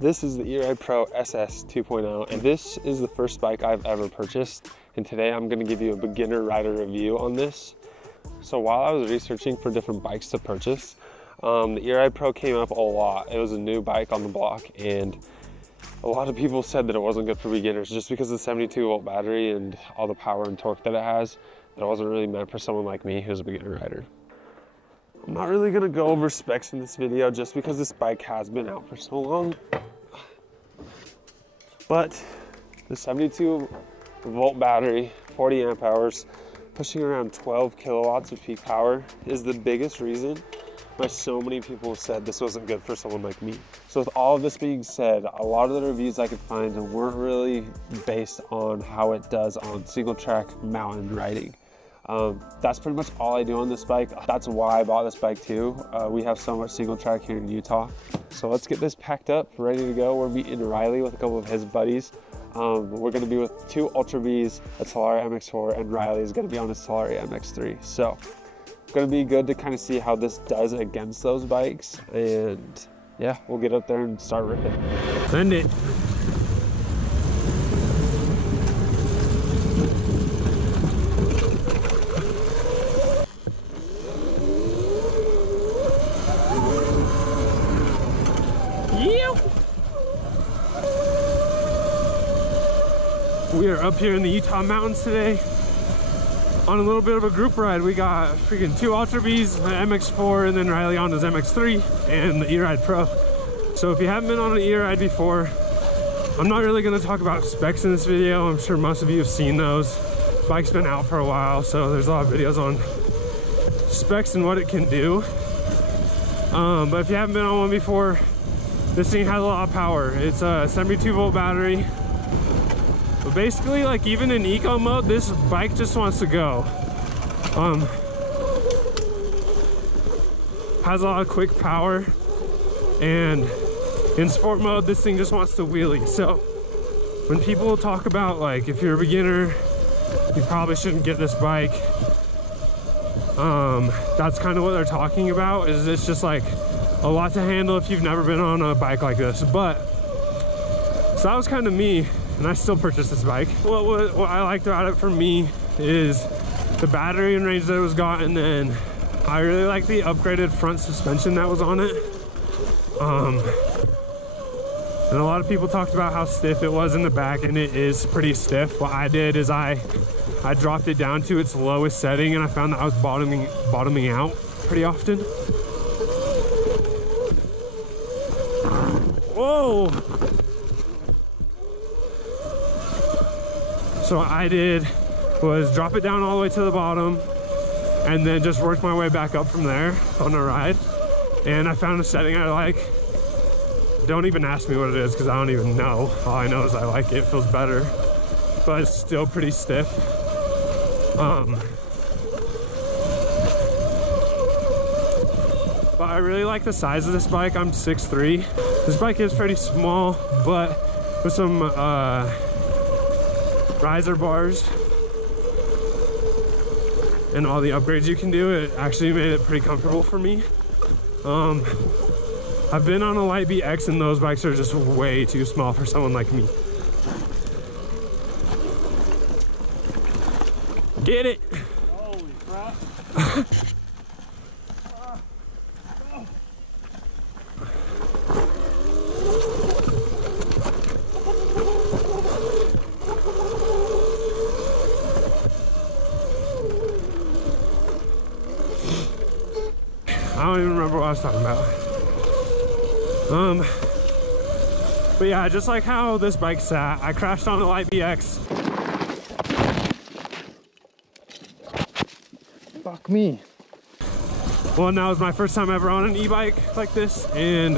This is the Eride Pro SS 2.0, and this is the first bike I've ever purchased. And today I'm gonna give you a beginner rider review on this. So while I was researching for different bikes to purchase, the Eride Pro came up a lot. It was a new bike on the block, and a lot of people said that it wasn't good for beginners just because of the 72-volt battery and all the power and torque that it has, that it wasn't really meant for someone like me who's a beginner rider. I'm not really gonna go over specs in this video just because this bike has been out for so long. But the 72-volt battery, 40 amp hours, pushing around 12 kilowatts of peak power is the biggest reason why so many people said this wasn't good for someone like me. So with all of this being said, a lot of the reviews I could find weren't really based on how it does on single track mountain riding. That's pretty much all I do on this bike. That's why I bought this bike too. We have so much single track here in Utah. So let's get this packed up, ready to go. We're meeting Riley with a couple of his buddies. We're gonna be with two Ultra Bs, a Talaria MX4, and Riley is gonna be on his Talaria MX3. So it's gonna be good to kind of see how this does against those bikes. And yeah, we'll get up there and start ripping. Send it. We are up here in the Utah mountains today on a little bit of a group ride. We got freaking two Ultra Bs, an MX4, and then Riley on his MX3 and the Eride Pro. So if you haven't been on an Eride before, I'm not really going to talk about specs in this video. I'm sure most of you have seen those. Bike's been out for a while, so there's a lot of videos on specs and what it can do. But if you haven't been on one before, this thing has a lot of power. It's a 72-volt battery. But basically, like, even in eco mode, this bike just wants to go. Has a lot of quick power, and in sport mode, this thing just wants to wheelie. So when people talk about, like, if you're a beginner, you probably shouldn't get this bike, that's kind of what they're talking about. Is it's just like a lot to handle if you've never been on a bike like this. But so that was kind of me, and I still purchased this bike. What I liked about it for me is the battery and range that it was got, and then I really like the upgraded front suspension that was on it. And a lot of people talked about how stiff it was in the back, and it is pretty stiff. What I did is I dropped it down to its lowest setting, and I found that I was bottoming out pretty often. Whoa! So what I did was drop it down all the way to the bottom and then just worked my way back up from there on the ride. And I found a setting I like. Don't even ask me what it is because I don't even know. All I know is I like it. It feels better, but it's still pretty stiff. But I really like the size of this bike. I'm 6'3". This bike is pretty small, but with some riser bars and all the upgrades you can do, it actually made it pretty comfortable for me. I've been on a Light BX, and those bikes are just way too small for someone like me. Get it! Holy crap! I don't even remember what I was talking about. But yeah, just like how this bike sat, I crashed on a Light BX. Fuck me. Well, and that was my first time ever on an e-bike like this, and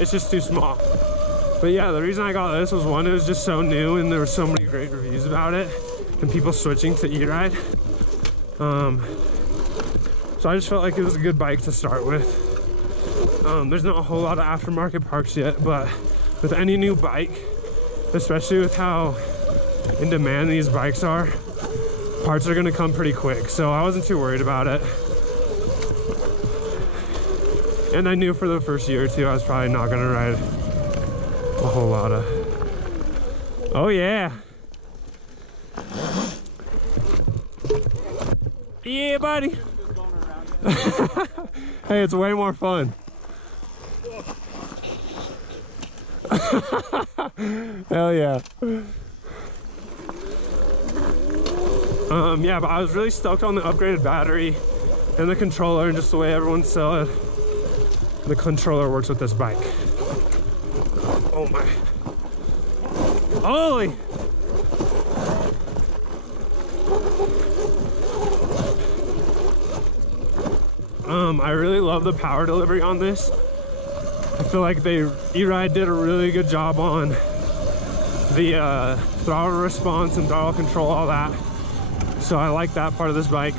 it's just too small. But yeah, the reason I got this was, one, it was just so new, and there were so many great reviews about it, and people switching to Eride. So I just felt like it was a good bike to start with. There's not a whole lot of aftermarket parts yet, but with any new bike, especially with how in demand these bikes are, parts are gonna come pretty quick. So I wasn't too worried about it. And I knew for the first year or two I was probably not gonna ride a whole lot of. Oh yeah. Yeah, buddy. Hey, it's way more fun. Hell yeah. Yeah, but I was really stoked on the upgraded battery and the controller and just the way everyone said the controller works with this bike. Oh my. Holy. I really love the power delivery on this. I feel like Eride did a really good job on the throttle response and throttle control, all that. So I like that part of this bike.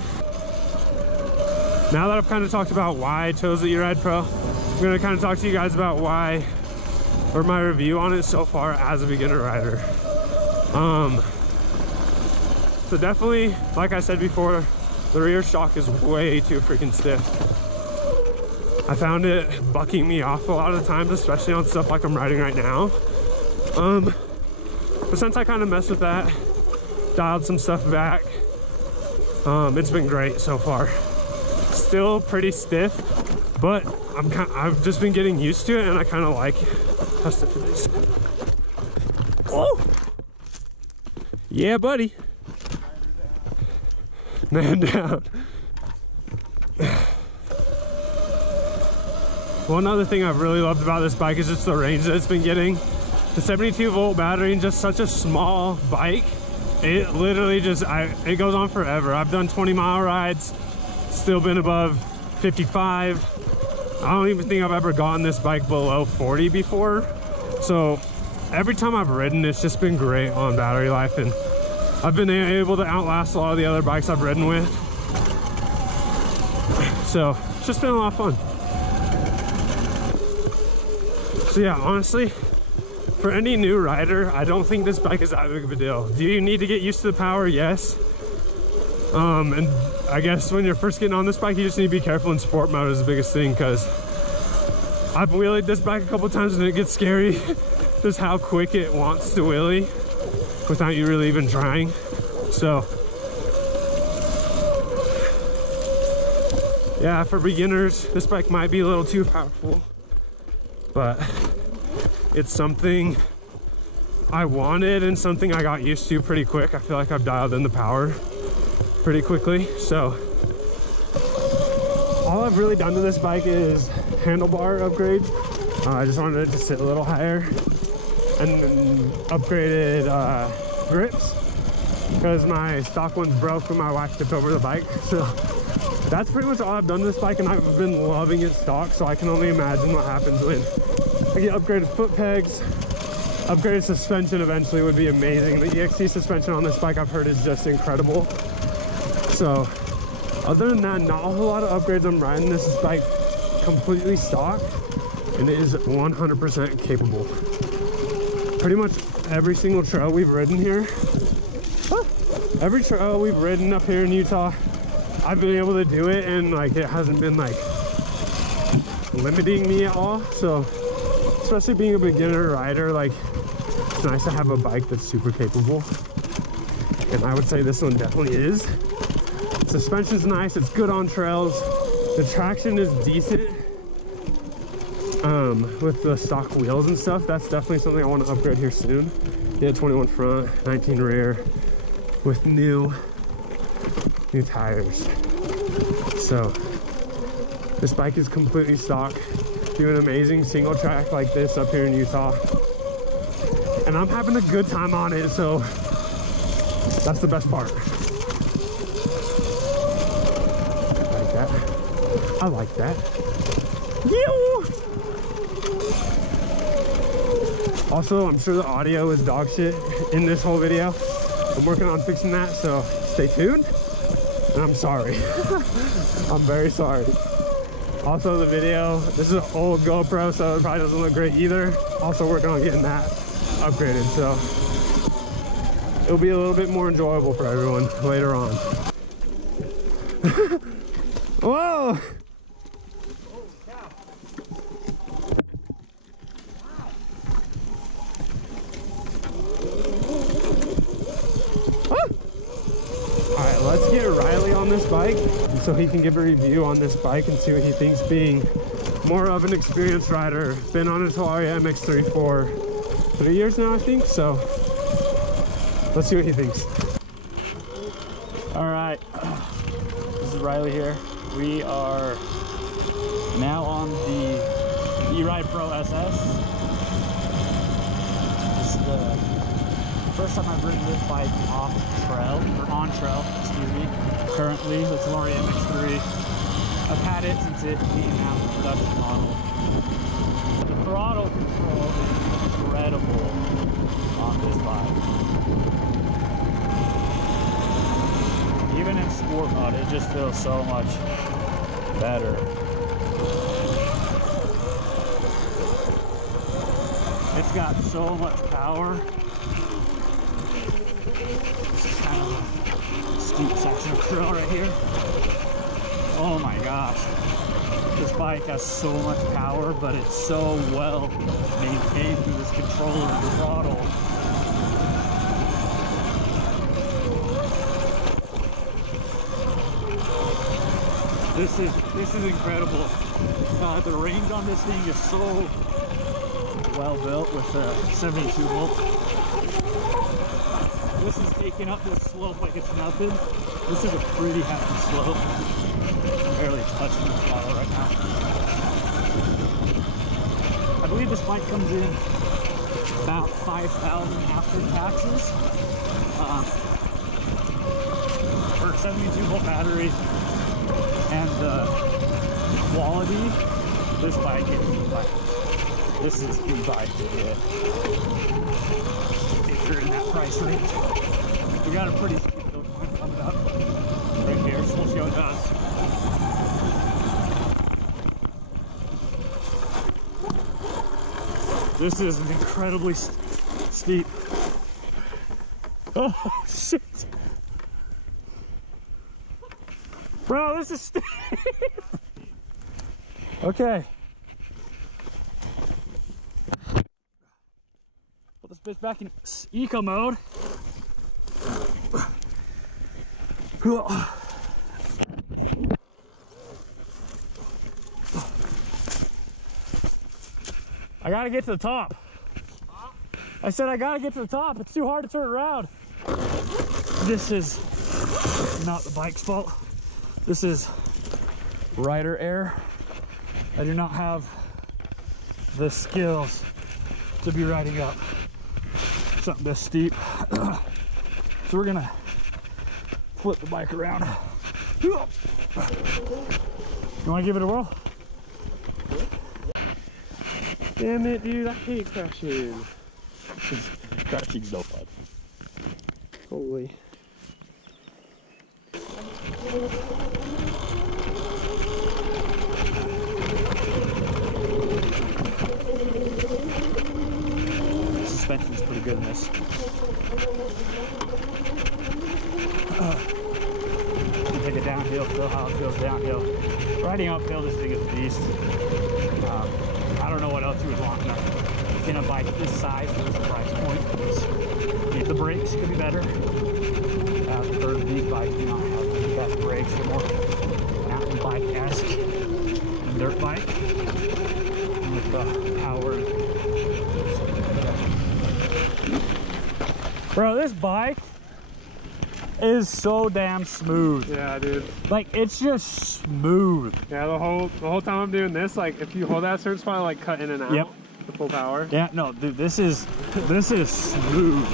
Now that I've kind of talked about why I chose the Eride Pro, I'm gonna kind of talk to you guys about why, or my review on it so far as a beginner rider. So definitely, like I said before, the rear shock is way too freaking stiff. I found it bucking me off a lot of the times, especially on stuff like I'm riding right now. But since I kind of messed with that, dialed some stuff back, it's been great so far. Still pretty stiff, but I've just been getting used to it, and I kind of like how stiff it is. Oh, yeah, buddy. Man down. One other thing I've really loved about this bike is just the range that it's been getting. The 72-volt battery and just such a small bike. It literally just, it goes on forever. I've done 20-mile rides, still been above 55. I don't even think I've ever gotten this bike below 40 before. So every time I've ridden, it's just been great on battery life, and I've been able to outlast a lot of the other bikes I've ridden with. So it's just been a lot of fun. So yeah, honestly, for any new rider, I don't think this bike is that big of a deal. Do you need to get used to the power? Yes. And I guess when you're first getting on this bike, you just need to be careful in sport mode is the biggest thing, because I've wheelied this bike a couple times and it gets scary just how quick it wants to wheelie without you really even trying. So yeah, for beginners, this bike might be a little too powerful, but it's something I wanted and something I got used to pretty quick. I feel like I've dialed in the power pretty quickly. So all I've really done to this bike is handlebar upgrades. I just wanted it to sit a little higher, and then upgraded grips because my stock ones broke when my wife tipped over the bike. So that's pretty much all I've done to this bike, and I've been loving it stock. So I can only imagine what happens when I get upgraded foot pegs. Upgraded suspension eventually would be amazing. The EXC suspension on this bike, I've heard, is just incredible. So other than that, not a whole lot of upgrades I'm riding. This is bike completely stock, and it is 100% capable. Pretty much every single trail we've ridden here, every trail we've ridden up here in Utah, I've been able to do it, and like it hasn't been like limiting me at all. So especially being a beginner rider, like it's nice to have a bike that's super capable, and I would say this one definitely is. Suspension's nice, it's good on trails, the traction is decent with the stock wheels and stuff. That's definitely something I want to upgrade here soon. Yeah, 21 front, 19 rear with new tires. So this bike is completely stock. Do an amazing single track like this up here in Utah, and I'm having a good time on it, so that's the best part. Like that. I like that. Yo! Also, I'm sure the audio is dog shit in this whole video. I'm working on fixing that, so stay tuned. And I'm sorry. I'm very sorry. Also, the video, this is an old GoPro, so it probably doesn't look great either. Also working on getting that upgraded, so it'll be a little bit more enjoyable for everyone later on. Whoa! this bike, so he can give a review on this bike and see what he thinks, being more of an experienced rider. Been on a Talaria MX3 for 3 years now, I think, so let's see what he thinks. All right, this is Riley here. We are now on the Eride Pro SS. This is the first time I've ridden this bike off trail, or on trail, excuse me. Currently, the Talaria MX3. I've had it since it came out of the production model. The throttle control is incredible on this bike. Even in sport mode, it just feels so much better. It's got so much power. This is kind of a steep section of trail right here. Oh my gosh. This bike has so much power, but it's so well maintained through this controller and throttle. This is incredible. The range on this thing is so well built with a 72 volt. This is taking up this slope like it's nothing. This is a pretty hefty slope. I'm barely touching the throttle right now. I believe this bike comes in about $5,000 after taxes. For a 72 volt battery and the quality, this bike is like, this is the bike to get if you're in that price range. We got a pretty steep hill climb coming up right here, so we'll see how it does. This is an incredibly steep. Oh shit! Bro, this is steep. Okay. Put this bitch back in eco mode. I gotta get to the top. I said I gotta get to the top. It's too hard to turn around. This is not the bike's fault. This is rider error. I do not have the skills to be riding up something this steep. So we're gonna flip the bike around. You wanna give it a whirl? Damn it, dude, I hate crashing. Crashing's no fun. Holy. Suspension's pretty good in this. Take it downhill, feel how it feels downhill. Riding uphill, this thing is a beast. I don't know what else you would want in a bike this size for this price point. If the brakes could be better. As per these bikes do not have the best brakes. They're more mountain bike-esque and dirt bike. And with the power. Bro, this bike is so damn smooth. Yeah, dude. Like, it's just smooth. Yeah, the whole time I'm doing this, like, if you hold that certain spot, like, cut in and out. Yep. The full power. Yeah, no, dude, this is smooth.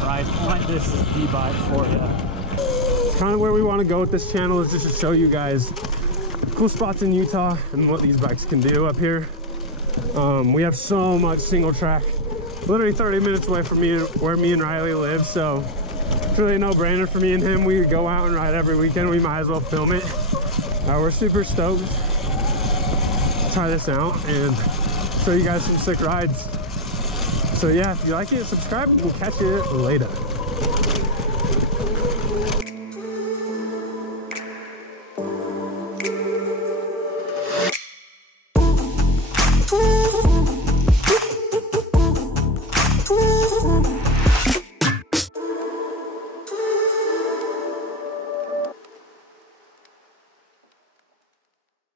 Price point, this is the bike for you. It's kind of where we want to go with this channel, is just to show you guys cool spots in Utah and what these bikes can do up here. We have so much single track, literally 30 minutes away from where me and Riley live, so it's really a no-brainer for me and him. We go out and ride every weekend. We might as well film it. We're super stoked. try this out and show you guys some sick rides. So yeah, if you like it, subscribe, and we'll catch you later.